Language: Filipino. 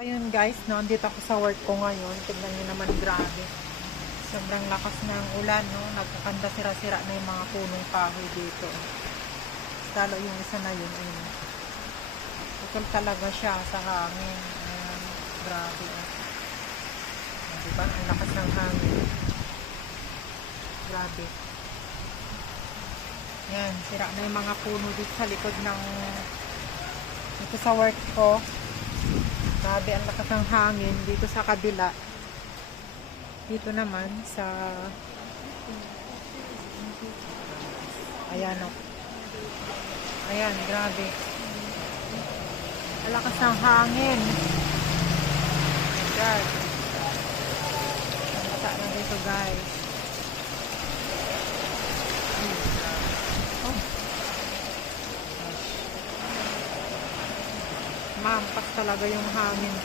Ayun guys, no, andito ako sa work ko ngayon. Tignan nyo naman, grabe. Sobrang lakas ng ulan, no. Nagkakanda sira-sira na yung mga punong kahoy dito. Lalo yung isa na yun, ayun. Putol talaga siya sa hangin. Ayan, grabe. Diba? Ang lakas ng hangin. Grabe. Yan, sira na yung mga puno dito sa likod ng dito sa work ko. Grabe, ang lakas ng hangin dito sa kabila. Dito naman sa ayan o. Ayan, grabe. Ang lakas ng hangin. Oh my God. Ang basa na dito guys. Oh. Mampas talaga yung hangin.